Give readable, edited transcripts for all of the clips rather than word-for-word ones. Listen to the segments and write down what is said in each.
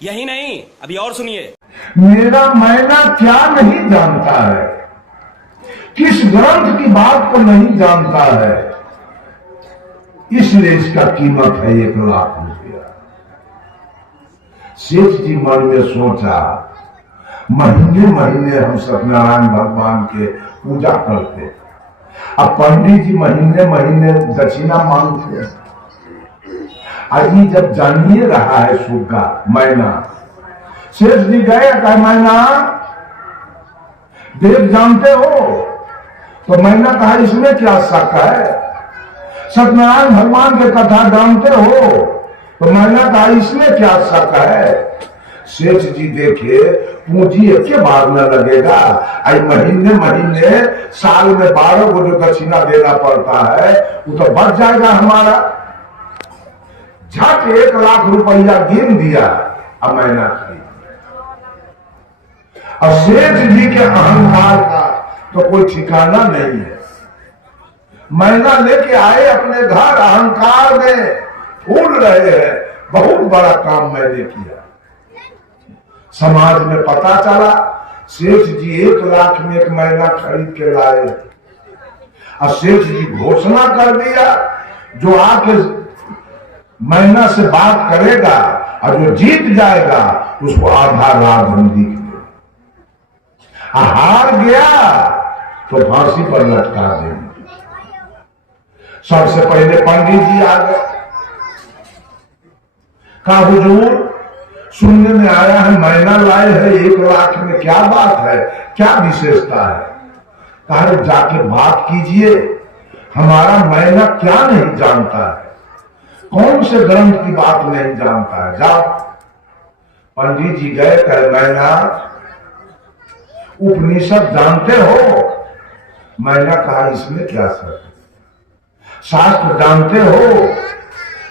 यही नहीं, अभी और सुनिए। मेरा मैना क्या नहीं जानता है, किस ग्रंथ की बात को नहीं जानता है, इसलिए इसका कीमत है 1,00,000 रुपया। सेठ जी मन में सोचा, महीने महीने हम सत्यनारायण भगवान के पूजा करते, अब पंडित जी महीने महीने दक्षिणा मांगते हैं। अभी जब जानिए रहा है सुग्गा मैना, सेठ जी गए, कहा मैना देव जानते हो? तो मैना कहा इसमें क्या शक है, सत्यनारायण भगवान के कथा जानते हो? तो मैना कहा इसमें क्या शक है। सेठ जी देखे पूंजी एक बार न लगेगा, आई महीने महीने साल में 12 को जो दक्षिणा देना पड़ता है वो तो बढ़ जाएगा हमारा। झट 1,00,000 रुपया गिन दिया, अब मैना खरीद। और सेठ जी के अहंकार का तो कोई ठिकाना नहीं है। मैना लेके आए अपने घर, अहंकार में फूल रहे हैं, बहुत बड़ा काम मैंने किया। समाज में पता चला सेठ जी 1,00,000 में एक मैना खरीद के लाए, और सेठ जी घोषणा कर दिया जो आके मैना से बात करेगा और जो जीत जाएगा उसको आधा रात बंदी की, हार गया तो फांसी पर लटका देंगे। सबसे पहले पंडित जी आ गए, कहा हुजूर सुनने में आया है मैना लाए है 1,00,000 में, क्या बात है, क्या विशेषता है? कहा जाके बात कीजिए, हमारा मैना क्या नहीं जानता है, कौन से ग्रंथ की बात नहीं जानता है, जाओ। पंडित जी गए, कहे मैना उपनिषद जानते हो? मैना कहा इसमें क्या शक है। शास्त्र जानते हो?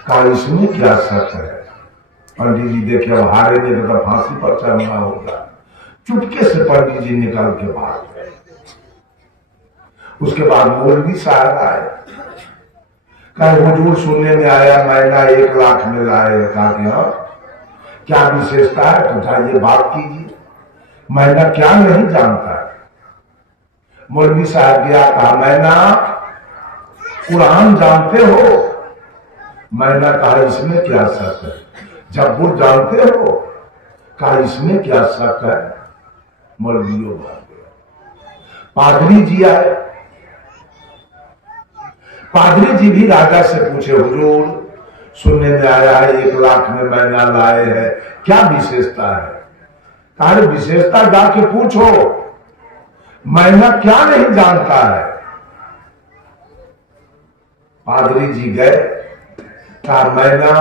कहा इसमें क्या शक है। पंडित जी देखे अब हारे नहीं तो फांसी पर चढ़ना होगा, चुपके से पंडित जी निकल के भाग गए। उसके बाद मौलवी साहब आए, कहा हुजूर सुनने में आया मैना 1,00,000 में लाए। कहा कि हाँ, क्या विशेषता है, तो जाइए बात कीजिए, मैना क्या नहीं जानता है। मौलवी साहब गया, कहा मैना कुरान जानते हो? मैना कहा इसमें क्या शक है। जब्बूर जानते हो? कहा इसमें क्या शक है। मौलवियों भाग गया। पादरी जी आए, पादरी जी भी राजा से पूछे हुजूर सुनने में आया है 1,00,000 में मैना लाए हैं, क्या विशेषता है। कहा विशेषता जाके पूछो, मैना क्या नहीं जानता है। पादरी जी गए, कहा मैना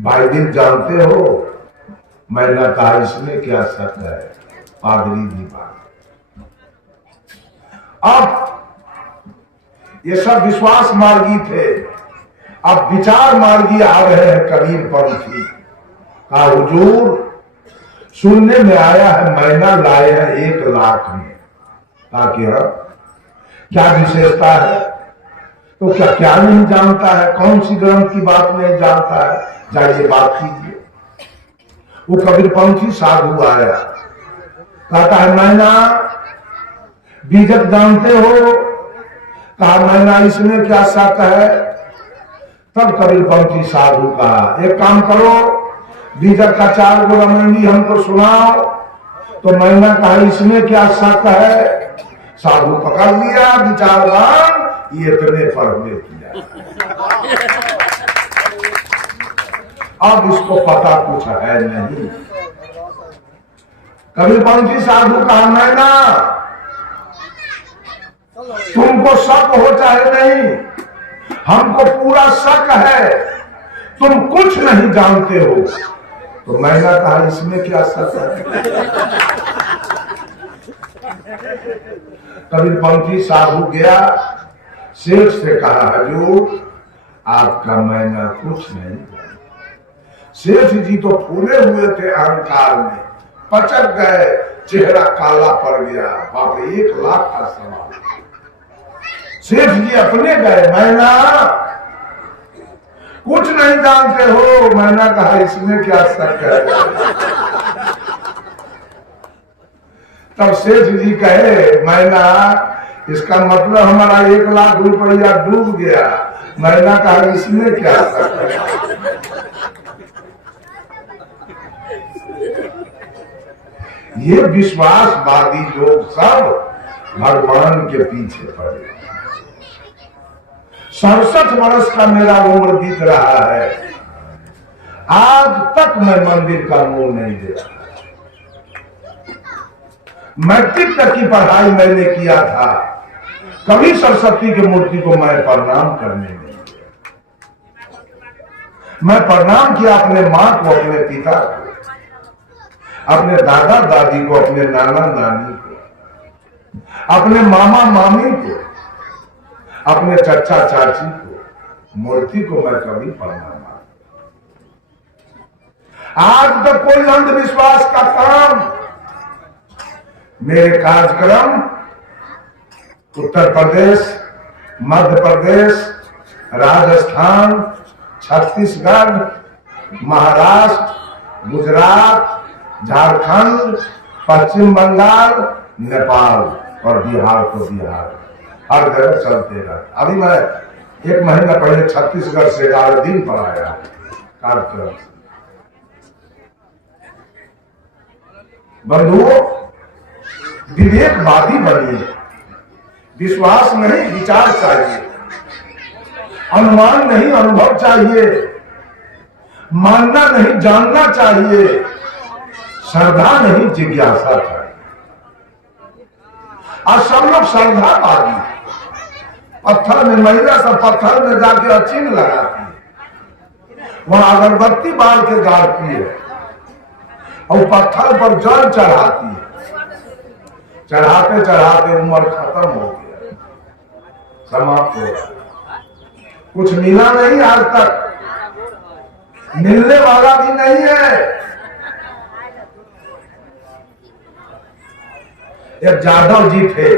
बाइबिल जानते हो? मैना कहा इसमें क्या शक है। पादरी जी बात, अब ये सब विश्वास मार्गी थे, अब विचार मार्गी आ रहे हैं कबीर पंथी। कहा हुजूर सुनने में आया है मैना लाए हैं 1,00,000 में। ताकि क्या विशेषता है, तो क्या क्या नहीं जानता है, कौन सी ग्रंथ की बात नहीं जानता है, जाइए बात कीजिए। वो कबीरपंथी साधु आया, कहता है मैना बीजक जानते हो? कहा मैना इसमें क्या शक है। तब कबीरपंथी साधु कहा एक काम करो, बीजक का 4 गो रमणी हमको सुनाओ। तो मैना कहा इसमें क्या शक है। साधु पकड़ लिया, विचारवान, ये इतने पढ़ने किया, अब इसको पता कुछ है नहीं। कबीरपंथी साधु कहा मैना तुमको शक हो चाहे नहीं, हमको पूरा शक है, तुम कुछ नहीं जानते हो। तो मैना कहा इसमें क्या शक है। कबीरपंथी साधु गया, सेठ से कहा हुजूर आपका मैना कुछ नहीं। सेठ जी तो फूले हुए थे अहंकार में, पचक गए, चेहरा काला पड़ गया। बाप रे 1,00,000 का सवाल। सेठ जी अपने गए, मैना कुछ नहीं जानते हो। मैंने कहा इसमें क्या शक है। तब सेठ जी कहे, मैना इसका मतलब हमारा 1 लाख रुपया डूब गया। मैंने कहा इसमें क्या शक है। ये विश्वासवादी लोग सब भगवान के पीछे पड़े। 67 वर्ष का मेरा उम्र बीत रहा है, आज तक मैं मंदिर का मुंह नहीं देखा। मैट्रिक तक की पढ़ाई मैंने किया था, कभी सरस्वती की मूर्ति को मैं प्रणाम करने नहीं गया। मैं प्रणाम किया अपने माँ को, अपने पिता को, अपने दादा दादी को, अपने नाना नानी को, अपने मामा मामी को, अपने चचा चाची को। मूर्ति को मैं कभी प्रणाम। आज तक कोई अंधविश्वास का काम। मेरे कार्यक्रम उत्तर प्रदेश, मध्य प्रदेश, राजस्थान, छत्तीसगढ़, महाराष्ट्र, गुजरात, झारखंड, पश्चिम बंगाल, नेपाल और बिहार को बिहार, हर जगह चलते रहे। अभी मैं 1 महीना पहले छत्तीसगढ़ से 11 दिन पर आया कार्यक्रम। बंधुओं, विवेकवादी बनिए। विश्वास नहीं, विचार चाहिए। अनुमान नहीं, अनुभव चाहिए। मानना नहीं, जानना चाहिए। श्रद्धा नहीं, जिज्ञासा चाहिए। आज सब लोग श्रद्धावादी। पत्थर में महिला सब पत्थर में जाके अचिन्ह लगाती है, वहां अगरबत्ती बाल के गाड़ती है और पत्थर पर जल चढ़ाती है। चढ़ाते चढ़ाते उम्र खत्म हो गया, समाप्त हो गया। कुछ मिला नहीं, आज तक मिलने वाला भी नहीं है। एक जादव जी थे,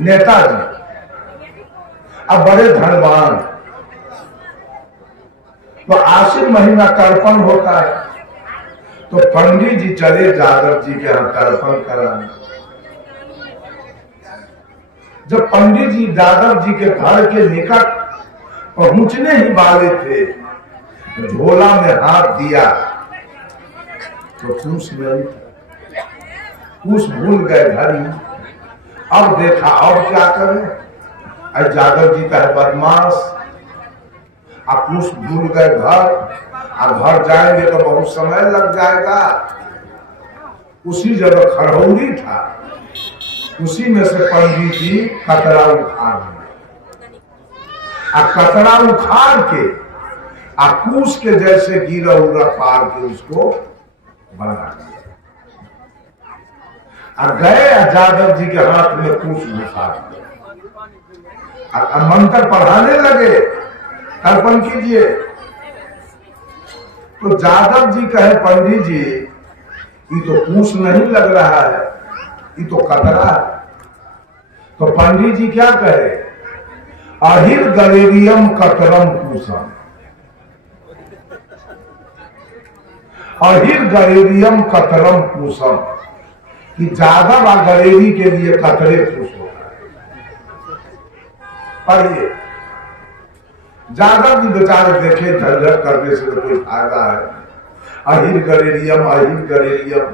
नेताजी, अब बड़े धनवान। तो आश्विन महीना तर्पण होता है, तो पंडित जी चले जादव जी के यहाँ तर्पण कराने। जब पंडित जी जादव जी के घर के निकट पहुंचने ही वाले थे, झोला में हाथ दिया तो कुछ नहीं, कुछ भूल गए घर ही। अब देखा अब क्या करें। जादव जी का है बदमाश, आप कुछ भूल गए घर, आप घर जाएंगे तो बहुत समय लग जाएगा। उसी जगह खरहौरी था, उसी में से पंडित जी कतरा उखाड़ लिया। कतरा उखाड़ के कूस के जैसे गिरा उड़ा पार के उसको बना दिया। गए जादव जी के हाथ में कूस घुसा दिया। मंत्र पढ़ाने लगे, तर्पण कीजिए। तो जादव जी कहे, पंडित जी ये तो कूस नहीं लग रहा है, ये तो कतरा है। तो पंडित जी क्या कहे, अहिर गलेरियम कतरम कूसम, अहिर गलेरियम कतरम कूसम, कि जादव और गलेरी के लिए कतरे कूस होता है। पढ़िए, जादव जी बेचारे देखे झंझट करने से तो कोई फायदा है। अहिर गलेरियम, अहिर गलेरियम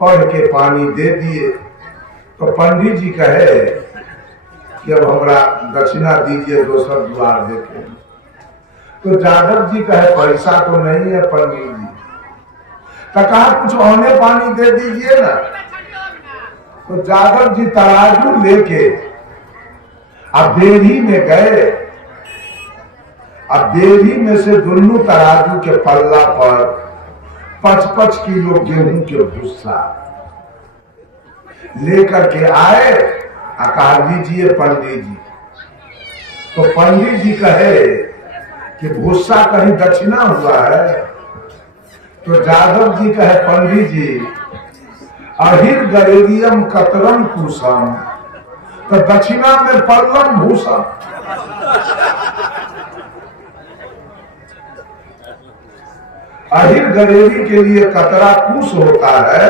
पढ़ के पानी दे दिए। तो पंडित जी कहे कि अब हमरा दक्षिणा दीजिए, दोसर द्वार देखे। तो जादव जी कहे, पैसा तो नहीं है पंडित जी। तो कहा कुछ औने पानी दे दीजिए ना। तो जादव जी तराजू लेके अब बेरी में गए। अब बेरी में से दोनों तराजू के पल्ला पर 55 किलो गेहूं के भूसा लेकर के आए। कहा लीजिए पंडित जी। तो पंडित जी कहे कि भूसा कहीं दक्षिणा हुआ है। तो जादव जी कहे, पंडित जी अहिर गलेरियम कतरम कुसम, तो दक्षिणा में पल्लम भूषम। अहिर गरीबी के लिए कतरा कुश होता है,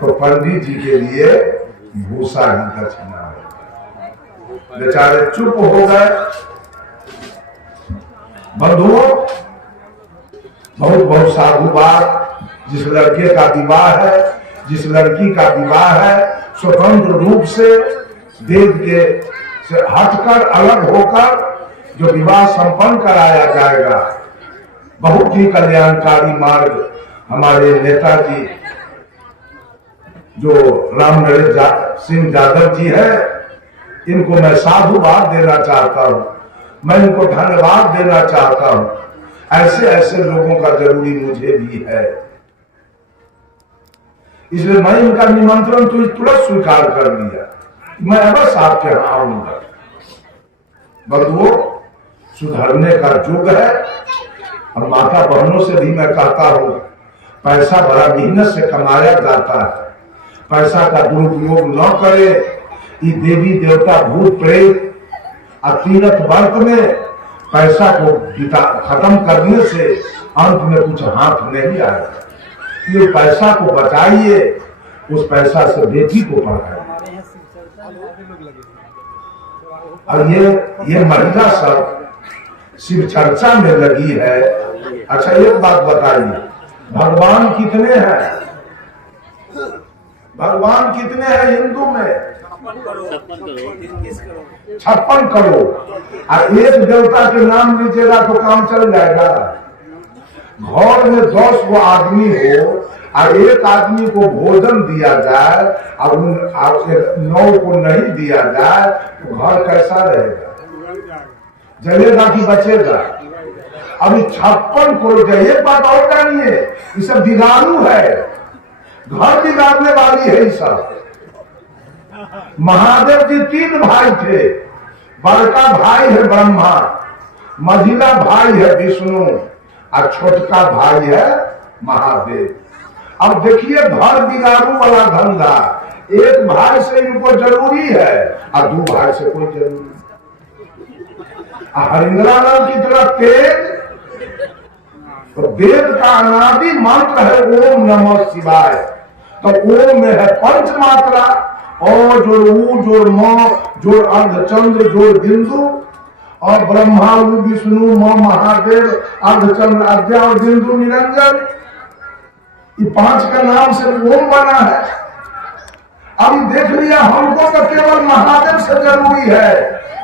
तो पंडित जी के लिए भूसा ही दक्षिणा है। बेचारे चुप हो गए। बंधुओं, बहुत बहुत साधुवाद। जिस लड़के का विवाह है, जिस लड़की का विवाह है, स्वतंत्र रूप से वेद के से हटकर अलग होकर जो विवाह संपन्न कराया जाएगा, बहुत ही कल्याणकारी मार्ग हमारे नेताजी जो राम नरेश सिंह यादव जी है, इनको मैं साधुवाद देना चाहता हूं, मैं इनको धन्यवाद देना चाहता हूं। ऐसे ऐसे लोगों का जरूरी मुझे भी है, इसलिए मैं इनका निमंत्रण तो तुरंत स्वीकार कर लिया, मैं अवश्य आपके यहां आऊंगा। बंधुओं, सुधरने का युग है। और माता बहनों से भी मैं कहता हूं, पैसा बड़ा मेहनत से कमाया जाता है, पैसा का दुरुपयोग न करे। ये देवी देवता भूत प्रेत तीरथ वर्त में पैसा को खत्म करने से अंत में कुछ हाथ नहीं आएगा। ये पैसा को बचाइए, उस पैसा से बेटी को पढ़ाइए। और ये महिला सब शिव चर्चा में लगी है। अच्छा, एक बात बताइए, भगवान कितने हैं? भगवान कितने हैं हिंदू में? 56 करोड़। और एक देवता के नाम लीजिएगा तो काम चल जाएगा। घर में 10 गो आदमी हो और एक आदमी को भोजन दिया जाए और 9 को नहीं दिया जाए, तो घर कैसा रहेगा? जलेगा कि बचेगा? अभी 56 करोड़। एक बात और जानिए, ये सब बिगाड़ू है, घर बिगाड़ने वाली है। ये सब महादेव जी 3 भाई थे। बड़का भाई है ब्रह्मा, मझिला भाई है विष्णु और छोटका भाई है महादेव। अब देखिए, घर बिगाड़ू वाला धंधा, एक भाई से इनको जरूरी है और 2 भाई से कोई जरूरी नहीं। हरिंद्रा नाम की तरह तेज, तो वेद का अनादि मंत्र है ओम नमः शिवाय। तो ओम में है 5 मात्रा, ओ जोड़ ऊ जोड़ म जोड़ अर्धचंद्र जोड़ बिंदु, और ब्रह्मा विष्णु म महादेव अर्धचंद्र अद्या और बिंदु निरंजन। ये 5 का नाम से ओम बना है। अभी देख लिया, हमको तो केवल महादेव से जरूरी है,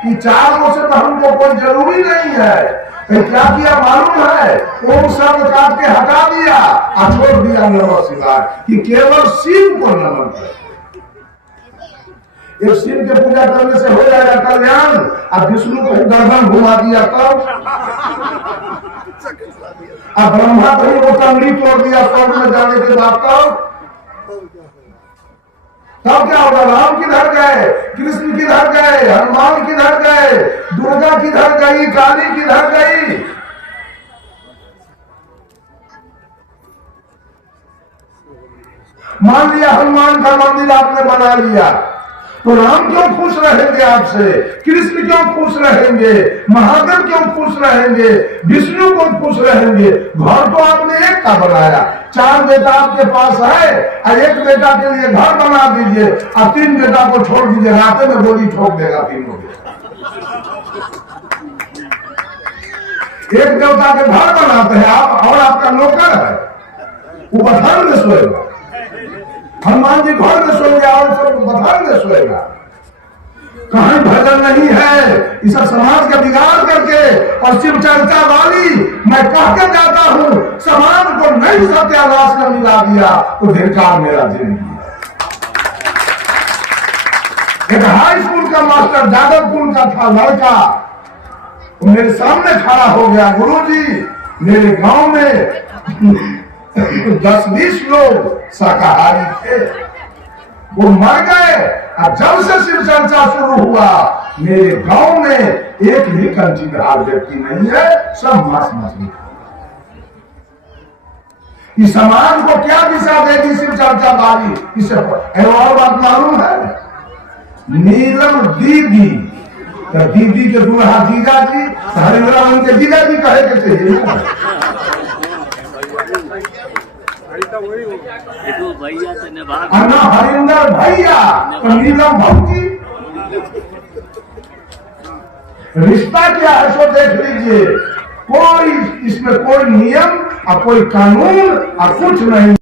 ये 4 से तो हमको कोई जरूरी नहीं है। तो क्या किया मालूम है? ओम शब्द काट के हटा दिया और छोड़ दिया नमः शिवाय, कि केवल शिव को नमन कर। एक शिव के पूजा करने से हो जाएगा कल्याण, और विष्णु को गर्दन घुमा दिया तब, और ब्रह्मा को वो कंगड़ी तोड़ दिया स्वर्ग में जाने के बाद, तब क्या होगा? राम किधर गए, कृष्ण किधर गए, हनुमान किधर गए, दुर्गा किधर गई, काली किधर गई? मान लिया हनुमान का मंदिर आपने बना लिया, तो राम क्यों खुश रहेंगे आपसे? कृष्ण क्यों खुश रहेंगे? महादेव क्यों खुश रहेंगे? विष्णु क्यों खुश रहेंगे? घर तो आपने एक का बनाया, 4 बेटा आपके पास है, और एक बेटा के लिए घर बना दीजिए, और 3 बेटा को छोड़ दीजिए, रास्ते में गोली ठोक देगा तीनों। एक देवता के घर बनाते हैं आप, और आपका नौकर है, वो बथान में सोएगा। हनुमान जी घर में सोएंगे और सब बथान में सोएगा। कहीं भजन नहीं है, इस समाज का बिगाड़ करके और शिव चर्चा वाली मैं कह के जाता हूं, समाज को नई सत्यानाश में मिला दिया, तो धिक्कार मेरा जिंदगी है। एक हाई स्कूल का मास्टर जादवपुर का था लड़का, वो मेरे सामने खड़ा हो गया, गुरुजी मेरे गांव में 10-20 लोग शाकाहारी थे, वो मर गए, और जब से शिव चर्चा शुरू हुआ मेरे गांव में एक भी कंचीदार व्यक्ति नहीं है, सब मांस मछली। इस समाज को क्या दिशा देगी शिव चर्चा वाली? इसे और बात मालूम है? नीलम दीदी, तो दीदी के दूल्हा जीजा जी, हरिद्रा उनके जीजा जी कहे के चाहिए। देखो भैया से निभा अन्ना हरिंदर भैया तो नीलम भौजी। रिश्ता क्या है सो देख लीजिए, कोई इसमें कोई नियम और कोई कानून और कुछ नहीं।